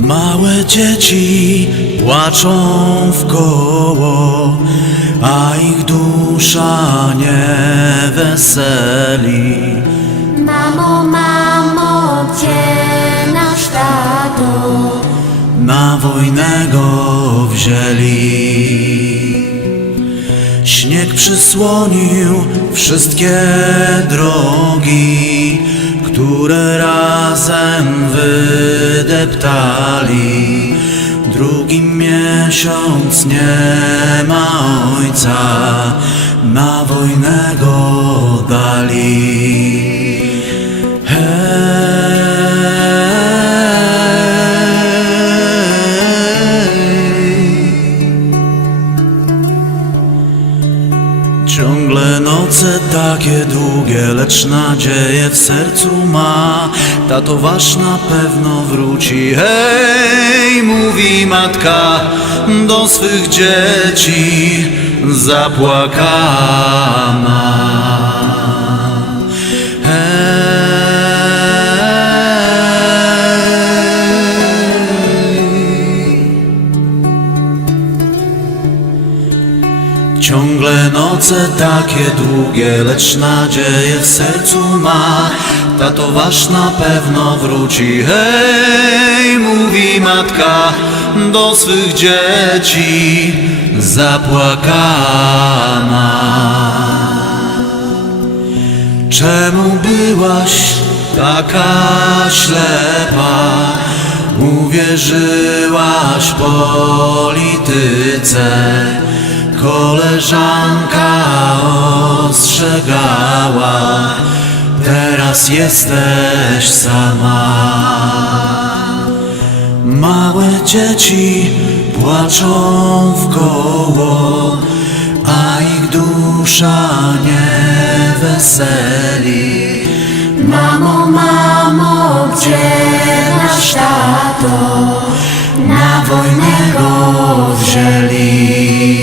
Małe dzieci płaczą w koło, a ich dusza nie weseli. Mamo, mamo, gdzie nasz tato? Na wojnę go wzięli. Śnieg przysłonił wszystkie drogi, które razem Drugi miesiąc nie ma ojca, na wojnę go dali. Ciągle noce takie długie, lecz nadzieję w sercu ma. Tato wasz na pewno wróci. Hej, mówi matka do swych dzieci zapłakana. Ciągle noce takie długie, lecz nadzieję w sercu ma. Tato wasz na pewno wróci. Hej, mówi matka do swych dzieci zapłakana. Czemu byłaś taka ślepa? Uwierzyłaś polityce. Koleżanka ostrzegała, teraz jesteś sama. Małe dzieci płaczą w koło, a ich dusza nie weseli. Mamo, mamo, gdzie nasz tato? Na wojnę go wzięli.